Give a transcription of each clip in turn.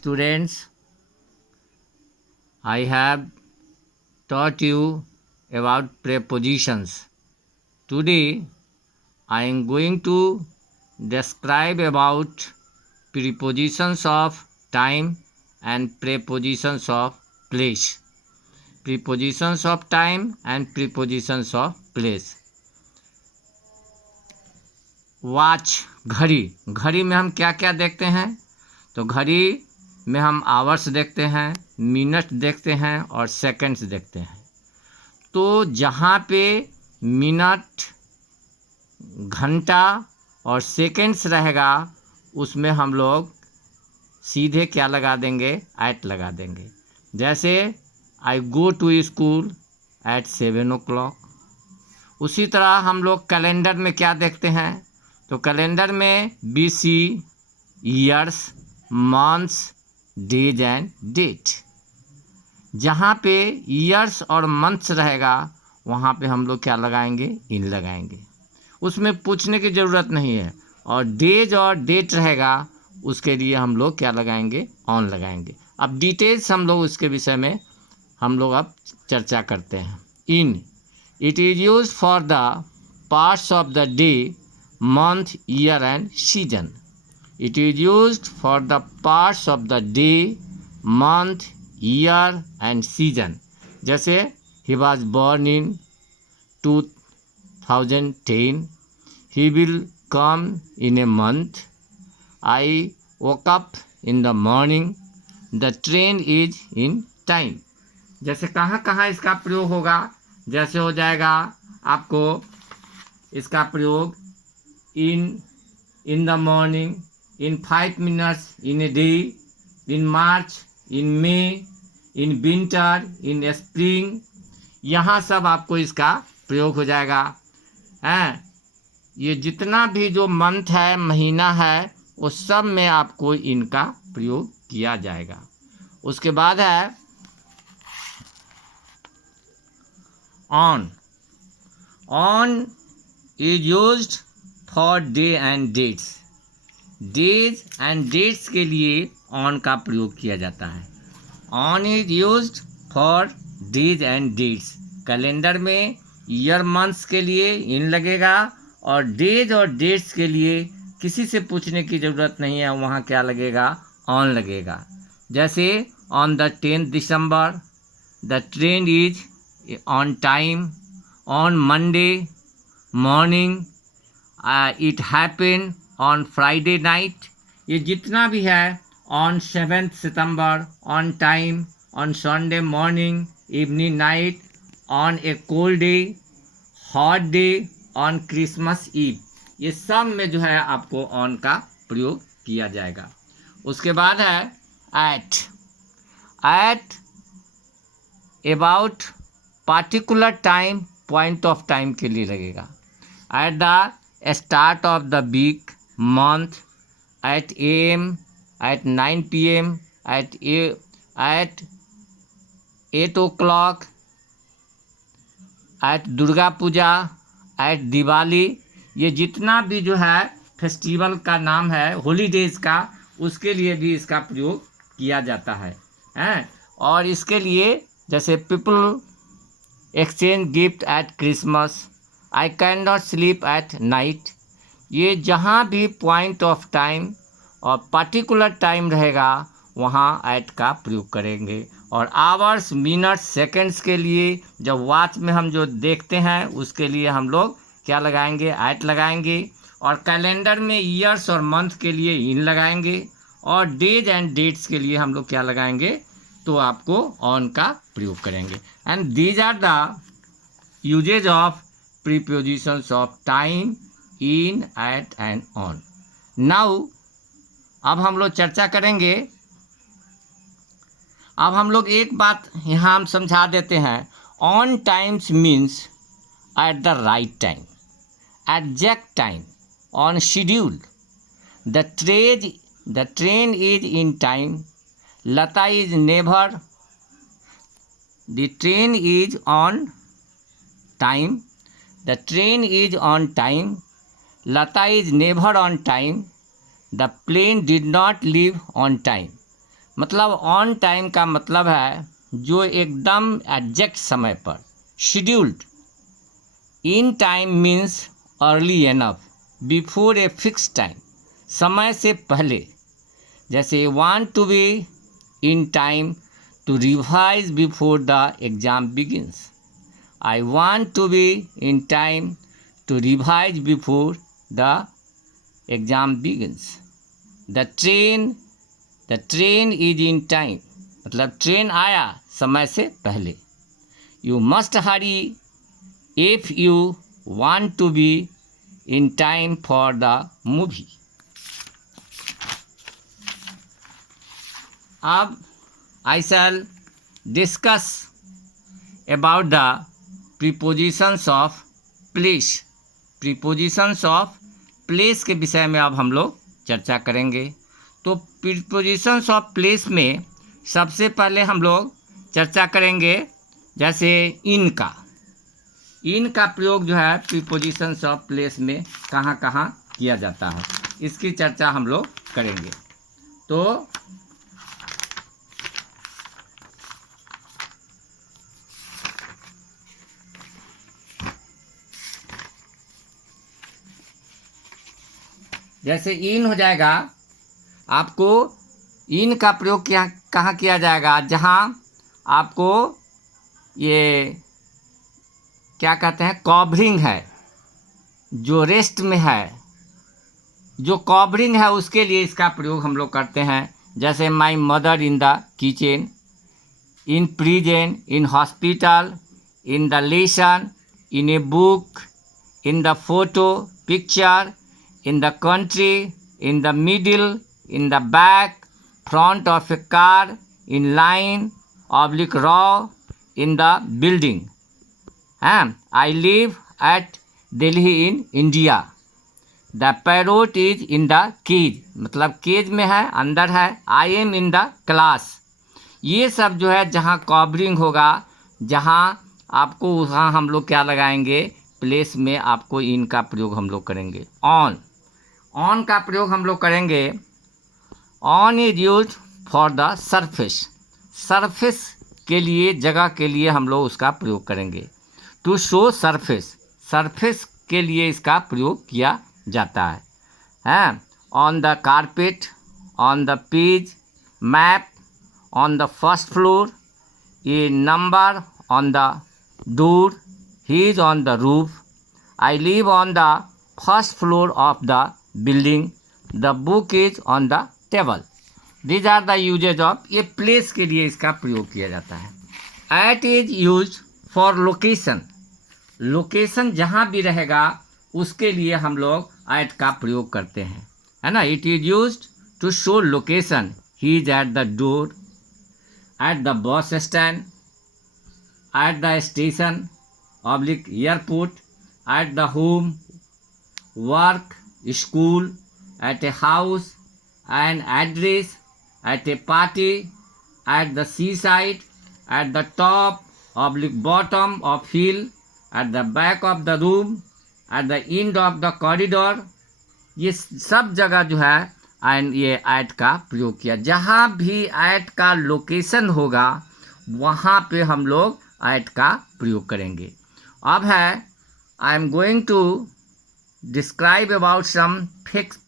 students, I have taught you about prepositions. Today, I am going to describe about prepositions of time and prepositions of place. Prepositions of time and prepositions of place. Watch, घड़ी. घड़ी में हम क्या क्या देखते हैं? तो घड़ी में हम आवर्स देखते हैं, मिनट देखते हैं और सेकंड्स देखते हैं. तो जहाँ पे मिनट, घंटा और सेकंड्स रहेगा उसमें हम लोग सीधे क्या लगा देंगे? एट लगा देंगे. जैसे I go to school at 7 o'clock. उसी तरह हम लोग कैलेंडर में क्या देखते हैं? तो कैलेंडर में BC, years, months, days and date. जहाँ पे ईयर्स और मंथ्स रहेगा वहाँ पे हम लोग क्या लगाएंगे? इन लगाएंगे. उसमें पूछने की ज़रूरत नहीं है. और डेज और डेट रहेगा उसके लिए हम लोग क्या लगाएंगे? ऑन लगाएंगे. अब डिटेल्स हम लोग उसके विषय में हम लोग अब चर्चा करते हैं. In, it is use for the parts of the day, month, year and season. It is used for the parts of the day, month, year and season. जैसे he was born in 2010. He will come in a month. I woke up in the morning. The train is in time. जैसे कहाँ कहाँ इसका प्रयोग होगा? जैसे हो जाएगा आपको इसका प्रयोग in the morning, in 5 minutes, in a day, in March, in May, in winter, in spring. यहाँ सब आपको इसका प्रयोग हो जाएगा. हैं, ये जितना भी जो मंथ है, महीना है, उस सब में आपको इनका प्रयोग किया जाएगा. उसके बाद है on. On is used for day and dates. Days and dates के लिए ऑन का प्रयोग किया जाता है. On is used for days and dates. Calendar में ईयर मंथ्स के लिए इन लगेगा और डेज और डेट्स के लिए किसी से पूछने की ज़रूरत नहीं है, वहाँ क्या लगेगा? ऑन लगेगा. जैसे on the 10th December the train is on time. On Monday morning it happen on Friday night. ये जितना भी है on 7th September on time, on Sunday morning, evening night, on a cold day, hot day, on Christmas Eve. ये सब में जो है आपको ऑन का प्रयोग किया जाएगा. उसके बाद है at. At about particular time, point of time के लिए लगेगा. At the start of the week, month, at AM, at 9 PM, at 8 o'clock, at Durga Puja, at Diwali. ये जितना भी जो है फेस्टिवल का नाम है, हॉलीडेज का, उसके लिए भी इसका प्रयोग किया जाता है. और इसके लिए जैसे people exchange gift eight Christmas, I can not sleep at night. ये जहाँ भी पॉइंट ऑफ टाइम और पर्टिकुलर टाइम रहेगा वहाँ एट का प्रयोग करेंगे. और आवर्स, मिनट्स, सेकंड्स के लिए जब वॉच में हम जो देखते हैं उसके लिए हम लोग क्या लगाएंगे? एट लगाएंगे. और कैलेंडर में ईयर्स और मंथ के लिए इन लगाएंगे. और डेज एंड डेट्स के लिए हम लोग क्या लगाएंगे? तो आपको ऑन का प्रयोग करेंगे. And these are the uses of prepositions of time, in, at and on. Now अब हम लोग चर्चा करेंगे. अब हम लोग एक बात यहाँ हम समझा देते हैं. On times means at the right time, exact time, on schedule. The train is in time. Lata is never. The train is on time. The train is on time. Lata is never on time. The plane did not leave on time. मतलब on time का मतलब है जो एकदम exact समय पर, scheduled. In time means early enough, before a fix time, समय से पहले। जैसे want to be in time to revise before the exam begins. I want to be in time to revise before the exam begins. The train is in time, मतलब train आया समय से पहले। You must hurry if you want to be in time for the movie. अब I shall discuss about the prepositions of place. Prepositions of place के विषय में अब हम लोग चर्चा करेंगे। तो प्रीपोजिशंस ऑफ प्लेस में सबसे पहले हम लोग चर्चा करेंगे जैसे इन का प्रयोग जो है प्रीपोजिशंस ऑफ प्लेस में कहाँ कहाँ किया जाता है, इसकी चर्चा हम लोग करेंगे। तो जैसे इन हो जाएगा, आपको इन का प्रयोग कहाँ किया जाएगा, जहाँ आपको ये क्या कहते हैं, कवरिंग है, जो रेस्ट में है, जो कवरिंग है उसके लिए इसका प्रयोग हम लोग करते हैं। जैसे my mother in the kitchen, in prison, in hospital, in the lesson, in a book, in the photo picture, in the country, in the middle, in the back, front of a car, in line, oblique row, in the building. I live at Delhi in India. The parrot is in the cage, मतलब cage में है, अंदर है। I am in the class। ये सब जो है जहाँ कवरिंग होगा, जहाँ आपको, वहाँ हम लोग क्या लगाएंगे, प्लेस में आपको इन का प्रयोग हम लोग करेंगे। ऑन का प्रयोग हम लोग करेंगे। On is use for the surface के लिए, जगह के लिए हम लोग उसका प्रयोग करेंगे। टू शो सरफेस के लिए इसका प्रयोग किया जाता है। On the carpet, on the page, map, on the first floor, A number on the door, he is on the roof, I live on the first floor of the building, the book is on the table. These are the uses of, ये place के लिए इसका प्रयोग किया जाता है। At is used for location, location जहाँ भी रहेगा उसके लिए हम लोग at का प्रयोग करते हैं, है ना। It is used to show location, he is at the door, at the bus stand, at the station, oblique airport, at the home, work, school, at a house, an address, at a party, at the seaside, at the top, oblique bottom of hill, at the back of the room, at the end of the corridor। ये सब जगह जो है ये eight का प्रयोग किया। जहाँ भी एट का लोकेशन होगा वहाँ पे हम लोग एट का प्रयोग करेंगे। अब है I am going to describe about some fixed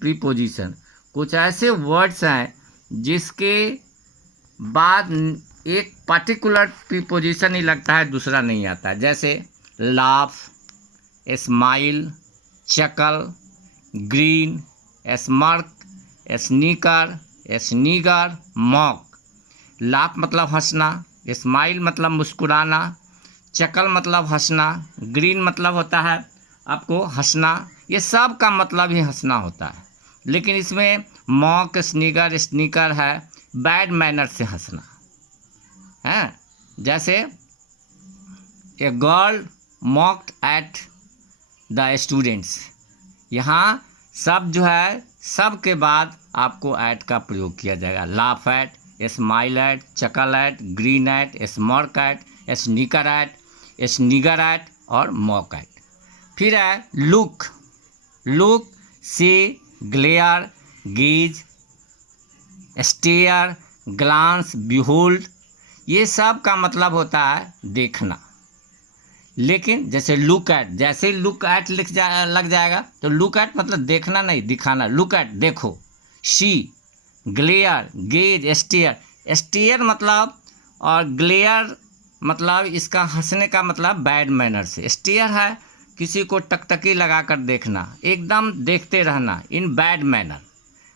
preposition. कुछ ऐसे वर्ड्स हैं जिसके बाद एक पर्टिकुलर प्रीपोजिशन ही लगता है, दूसरा नहीं आता है। जैसे laugh, smile, chuckle, grin, smirk, snicker, snigger, mock. Laugh मतलब हंसना, स्माइल मतलब मुस्कुराना, चकल मतलब हंसना, ग्रीन मतलब होता है आपको हंसना। ये सब का मतलब ही हंसना होता है, लेकिन इसमें मॉक, स्नीकर है बैड मैनर से हंसना है। जैसे a girl mocked at the students, यहाँ सब जो है सब के बाद आपको एट का प्रयोग किया जाएगा। Laugh at, smile at, chuckle at, grin at, smirk at, snicker at, snigger at और मॉक एट। फिर है look, see, glare, gaze, stare, glance, behold, ये सब का मतलब होता है देखना। लेकिन जैसे लुक एट, जैसे ही लुक एट लग जाएगा तो लुक एट मतलब देखना नहीं, दिखाना। लुक एट देखो। सी, ग्लेयर, गेज, स्टेयर, स्टेयर मतलब और ग्लेयर मतलब इसका हंसने का मतलब बैड मैनर से। स्टेयर है किसी को टकटकी लगाकर देखना, एकदम देखते रहना in bad manner.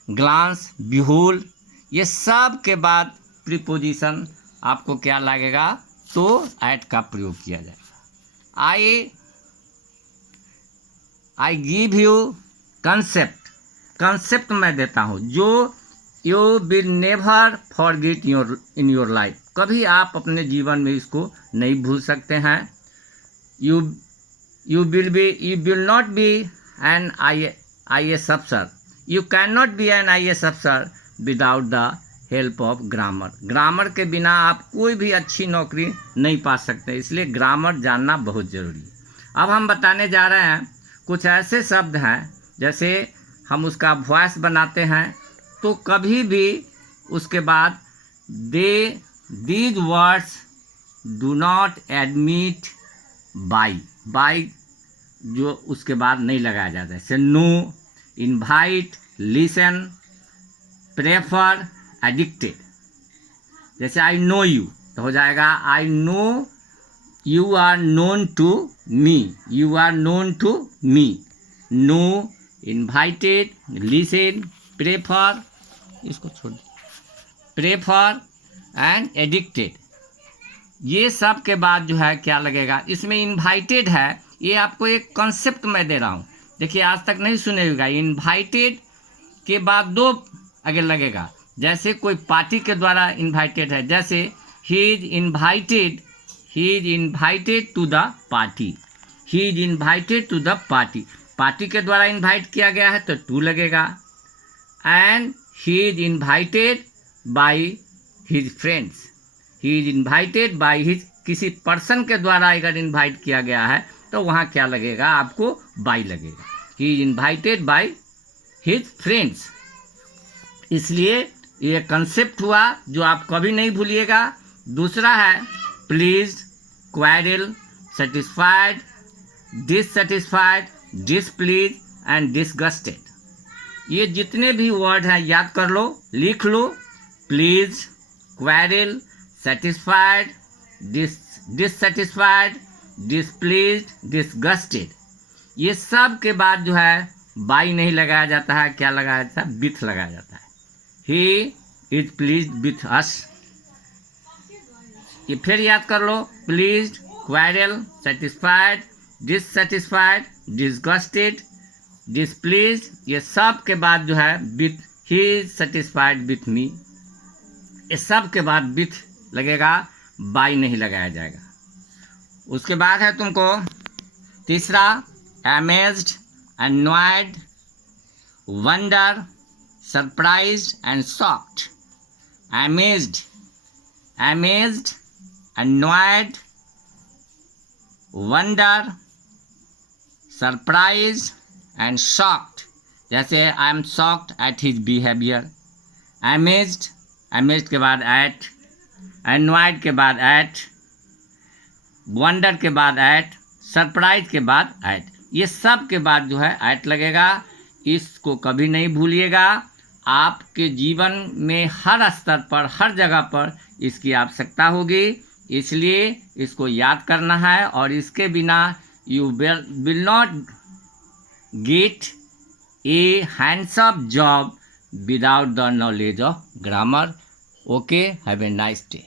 Glance, behold, ये सब के बाद प्रीपोजिशन आपको क्या लगेगा, तो एट का प्रयोग किया जाएगा। I give you concept, concept मैं देता हूँ जो you will never forget in your life, कभी आप अपने जीवन में इसको नहीं भूल सकते हैं। You will not be an IAS अफसर, you can not be an IAS अफसर without the help of grammar. Grammar के बिना आप कोई भी अच्छी नौकरी नहीं पा सकते, इसलिए ग्रामर जानना बहुत ज़रूरी है। अब हम बताने जा रहे हैं कुछ ऐसे शब्द हैं, जैसे हम उसका वॉइस बनाते हैं तो कभी भी उसके बाद these words do not admit by जो उसके बाद नहीं लगाया जाता है। जैसे know, invite, listen, prefer, addicted. जैसे आई नो यू तो हो जाएगा I know you are known to me, you are known to me. Know, invited, listen, prefer, इसको छोड़, प्रेफर एंड एडिक्टेड, ये सब के बाद जो है क्या लगेगा, इसमें इनवाइटेड है, ये आपको एक कॉन्सेप्ट मैं दे रहा हूँ। देखिए आज तक नहीं सुने होगा, इनवाइटेड के बाद दो आगे लगेगा। जैसे कोई पार्टी के द्वारा इनवाइटेड है, जैसे he is invited to the party, he is invited to the party, party के द्वारा इनवाइट किया गया है तो टू लगेगा। And he is invited by his friends, he is invited by his, किसी पर्सन के द्वारा अगर इनवाइट किया गया है तो वहाँ क्या लगेगा, आपको बाय लगेगा। ही is invited by his friends. इसलिए ये कंसेप्ट हुआ जो आप कभी नहीं भूलिएगा। दूसरा है please, quarrel, satisfied, dissatisfied, displease and disgusted. ये जितने भी वर्ड हैं याद कर लो, लिख लो। Please, quarrel, satisfied, dissatisfied, displease, disgusted, ये सब के बाद जो है बाई नहीं लगाया जाता है, क्या लगाया जाता है, विथ लगाया जाता है। He is please with us. ये फिर याद कर लो, please, quarrel, satisfied, dissatisfied, disgusted, displease, ये सब के बाद जो है with, he is satisfied with me, ये सब के बाद विथ लगेगा, बाई नहीं लगाया जाएगा। उसके बाद है तुमको तीसरा amazed, annoyed, wonder, surprised and shocked। amazed, annoyed, wonder, surprised and shocked। जैसे I am shocked at his behavior। amazed के बाद at, annoyed के बाद at, wonder के बाद at, surprised के बाद at, ये सब के बाद जो है ऐट लगेगा। इसको कभी नहीं भूलिएगा, आपके जीवन में हर स्तर पर, हर जगह पर इसकी आवश्यकता होगी, इसलिए इसको याद करना है। और इसके बिना you will not gate A handsome job without the knowledge of grammar. Okay, have a nice day.